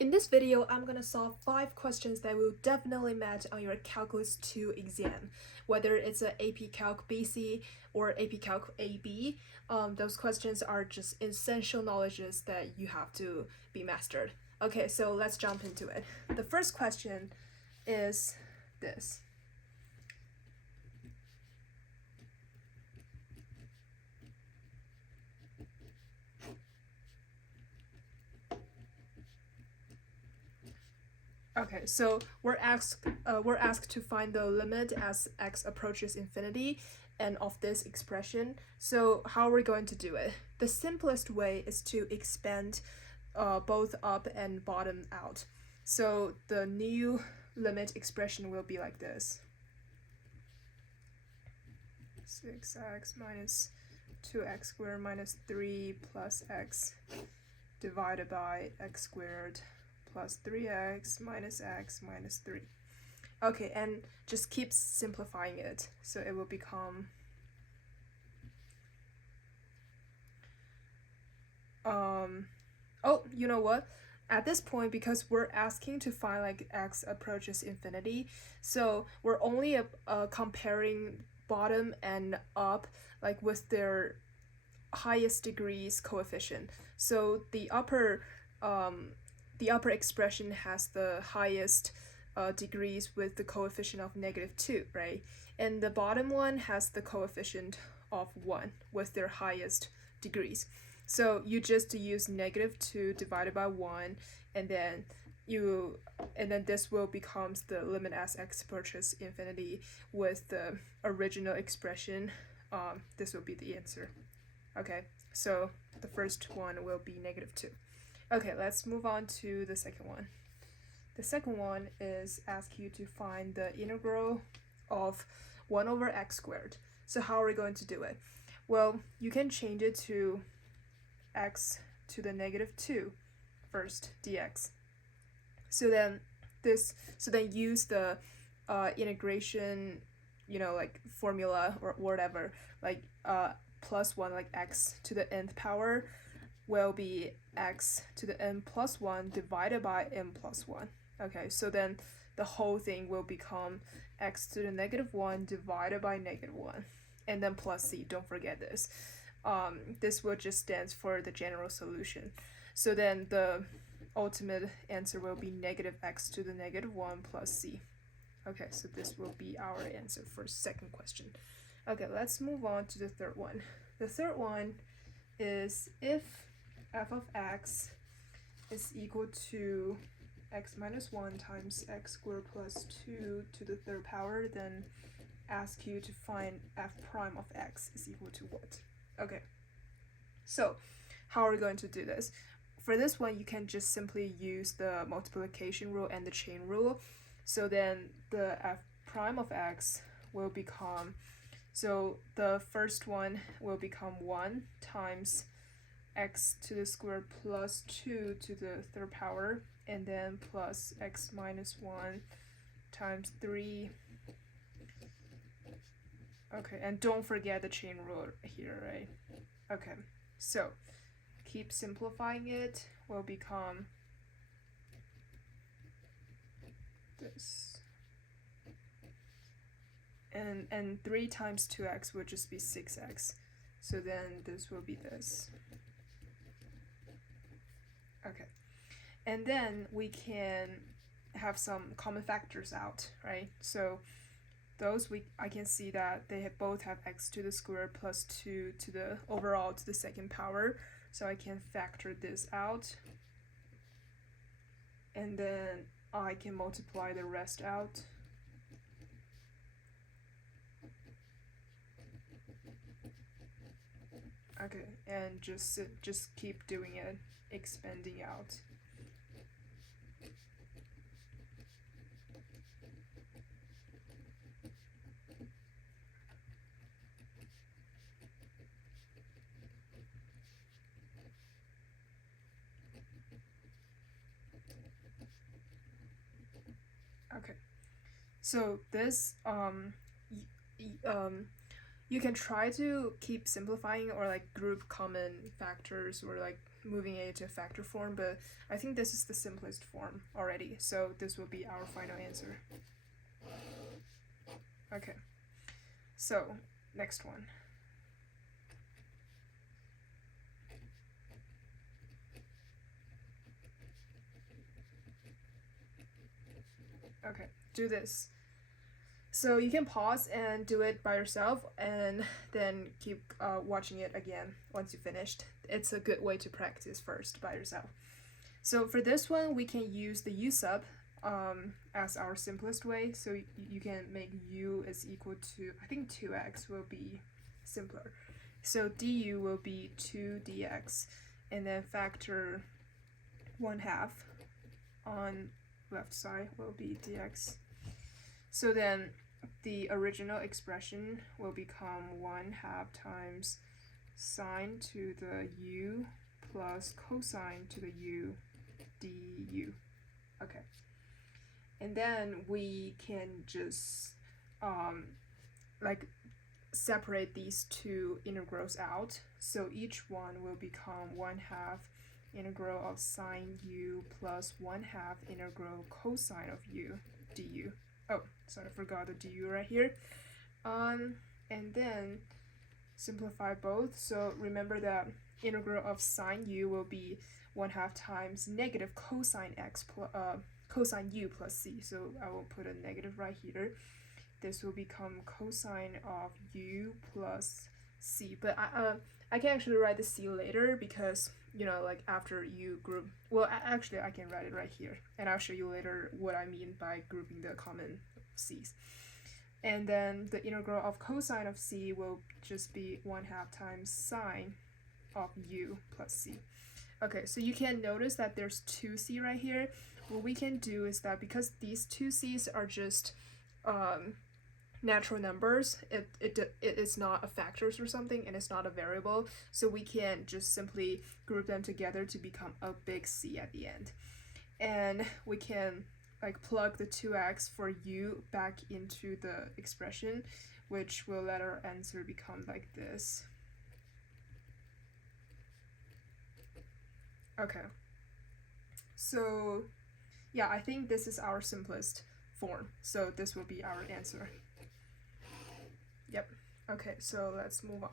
In this video, I'm gonna solve 5 questions that will definitely match on your Calculus 2 exam. Whether it's a AP Calc BC or AP Calc AB, those questions are just essential knowledges that you have to be mastered. Okay, so let's jump into it. The first question is this. Okay, so we're asked to find the limit as x approaches infinity and of this expression. So how are we going to do it? The simplest way is to expand both up and bottom out. So the new limit expression will be like this. 6x minus 2x squared minus 3 plus x divided by x squared plus 3x minus 3. Okay, and just keep simplifying it. So it will become oh, you know what? At this point, because we're asking to find like x approaches infinity, so we're only comparing bottom and up like with their highest degrees coefficient. So the upper expression has the highest degrees with the coefficient of -2, right? And the bottom one has the coefficient of 1 with their highest degrees. So you just use -2 divided by 1, and then this will becomes the limit as x approaches infinity with the original expression. This will be the answer. Okay, so the first one will be -2. Okay, let's move on to the second one. The second one is ask you to find the integral of 1 over x squared. So how are we going to do it? Well, you can change it to x to the -2 first, dx. So then use the integration, like formula or whatever, like plus 1, like x to the nth power will be x to the n plus 1 divided by n plus 1. Okay, so then the whole thing will become x to the -1 divided by -1, and then plus c. Don't forget this. This will just stand for the general solution. So then the ultimate answer will be -x to the -1 plus c. Okay, so this will be our answer for second question. Okay, let's move on to the third one. The third one is if f of x is equal to x minus 1 times x squared plus 2 to the third power, then ask you to find f prime of x is equal to what? Okay, so how are we going to do this? For this one, you can just simply use the multiplication rule and the chain rule. So then the f prime of x will become, so the first one will become 1 times x to the square plus 2 to the third power, and then plus x minus 1 times 3. Okay, and don't forget the chain rule here, right? Okay, so keep simplifying it, will become this. And 3 times 2x will just be 6x. So then this will be this. Okay, and then we can have some common factors out, right? So those I can see that they both have x to the square plus 2 to the overall to the second power. So I can factor this out, and then I can multiply the rest out. Okay, and just keep doing it, expanding out. Okay, so this you can try to keep simplifying or like group common factors or like moving it to factor form, but I think this is the simplest form already, so this will be our final answer. Okay, so next one. Okay, do this. So you can pause and do it by yourself, and then keep watching it again once you finished. It's a good way to practice first by yourself. So for this one, we can use the u sub as our simplest way. So you can make u is equal to, I think 2x will be simpler. So du will be 2dx, and then factor 1/2 on left side will be dx. So then the original expression will become 1/2 times sine to the u plus cosine to the u du. Okay. And then we can just like separate these two integrals out. So each one will become 1/2 integral of sine u plus 1/2 integral cosine of u du. Oh, sorry, I forgot the du right here. And then simplify both. So remember that integral of sine u will be 1/2 times negative cosine x plus cosine u plus c. So I will put a negative right here. This will become cosine of u plus c. But I can actually write the c later because, you know, like after you group, well, actually I can write it right here, and I'll show you later what I mean by grouping the common c's. And then the integral of cosine of c will just be 1/2 times sine of u plus c. Okay, so you can notice that there's 2c right here. What we can do is that because these 2c's are just natural numbers, it is not a factors or something, and it's not a variable, so we can just simply group them together to become a big C at the end. And we can like plug the 2x for u back into the expression, which will let our answer become like this. Okay, so yeah, I think this is our simplest form, so this will be our answer. Yep. Okay, so let's move on.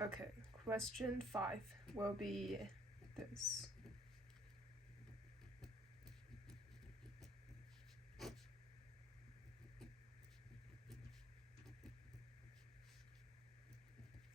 Okay, question 5 will be this.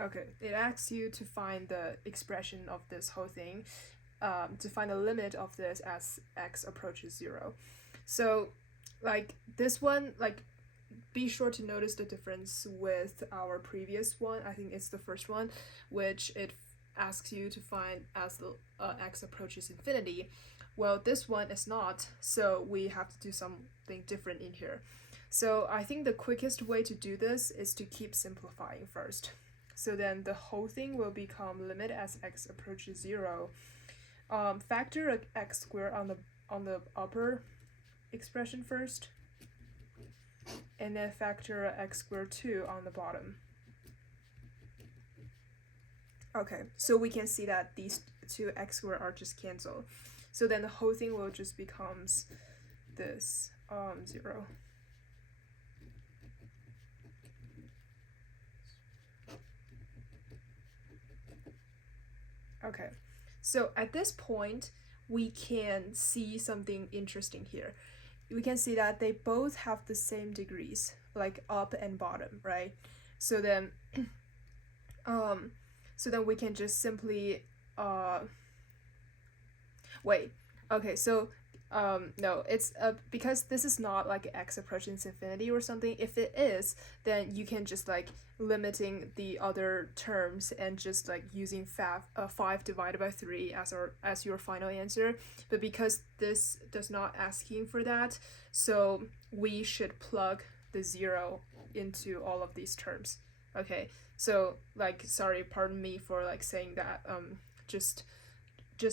Okay, it asks you to find the expression of this whole thing, to find the limit of this as x approaches 0. So, like this one, like be sure to notice the difference with our previous one. I think it's the first one, which it asks you to find as the x approaches infinity. Well, this one is not, so we have to do something different in here. So I think the quickest way to do this is to keep simplifying first. So then the whole thing will become limit as x approaches 0. Factor x squared on the upper expression first, and then factor x squared 2 on the bottom. Okay, so we can see that these two x squared are just canceled. So then the whole thing will just becomes this 0. Okay, so at this point, we can see something interesting here. We can see that they both have the same degrees, like up and bottom, right? So then, we can just simply wait. Okay, so no, it's because this is not like x approaching infinity or something. If it is, then you can just like limiting the other terms and just like using 5 divided by 3 as your final answer. But because this does not asking for that, so we should plug the 0 into all of these terms. Okay, so like sorry, pardon me for like saying that, just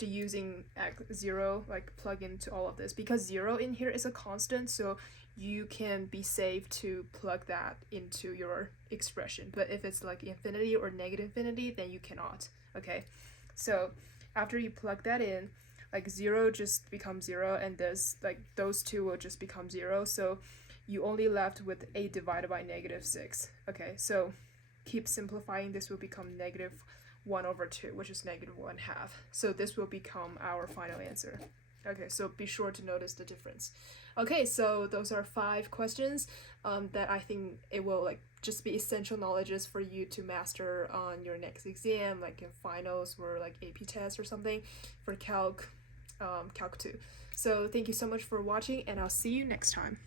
using x 0, like plug into all of this, because 0 in here is a constant, so you can be safe to plug that into your expression. But if it's like infinity or negative infinity, then you cannot. Okay, so after you plug that in, like 0 just becomes 0, and this, like, those two will just become 0. So you only left with 8 divided by negative 6. Okay, so keep simplifying. This will become negative 1 over 2, which is negative 1/2. So this will become our final answer. Okay, so be sure to notice the difference. Okay, so those are 5 questions that I think it will like just be essential knowledges for you to master on your next exam, like in finals or like AP test or something for Calc 2. So thank you so much for watching, and I'll see you next time.